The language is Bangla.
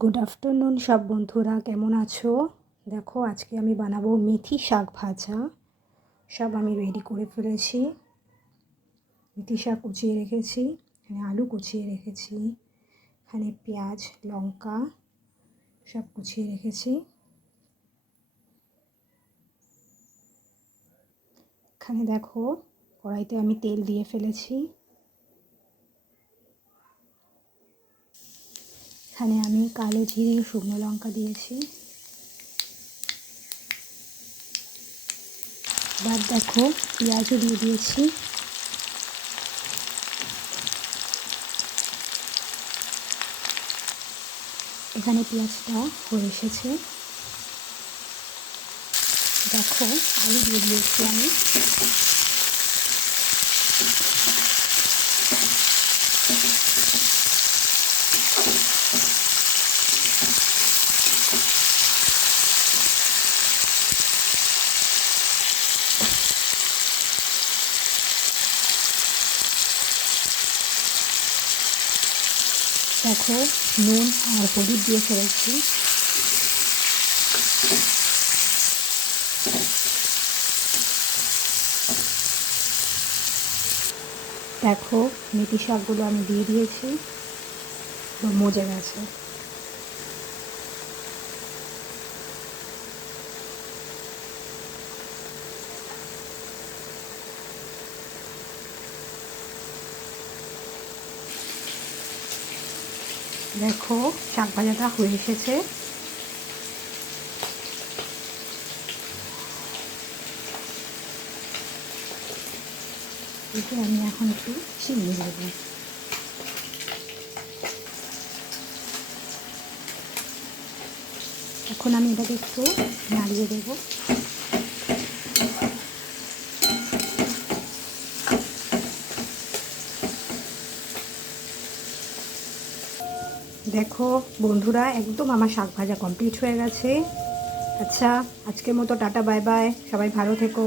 গুড আফটারনুন সব বন্ধুরা, কেমন আছো? দেখো, আজকে আমি বানাবো মেথি শাক ভাজা। সব আমি রেডি করে ফেলেছি। মেথি শাক কুচিয়ে রেখেছি, এখানে আলু কুচিয়ে রেখেছি, এখানে পেঁয়াজ লঙ্কা সব কুচিয়ে রেখেছি। এখানে দেখো, কড়াইতে আমি তেল দিয়ে ফেলেছি। এখানে আমি কালো জিরে শুকনো লঙ্কা দিয়েছি। এবার দেখো, পেঁয়াজও দিয়ে দিয়েছি। এখানে পেঁয়াজটা হয়ে এসেছে। দেখো, আলু দিয়ে দিয়েছি আমি। দেখো, নুন আর হলুদ দিয়ে ফেলেছি। দেখো, মেথি শাকগুলো আমি দিয়ে দিয়েছি, মজে গেছে। দেখো, শাক ভাজাটা হয়ে এসেছে। এতে আমি এখন একটু চিনি দেব। এখন আমি এটাকে একটু নাড়িয়ে দেব। দেখো বন্ধুরা, একদম আমার শাক ভাজা কমপ্লিট হয়ে গেছে। আচ্ছা, আজকের মতো টাটা, বাই বাই, সবাই ভালো থেকো।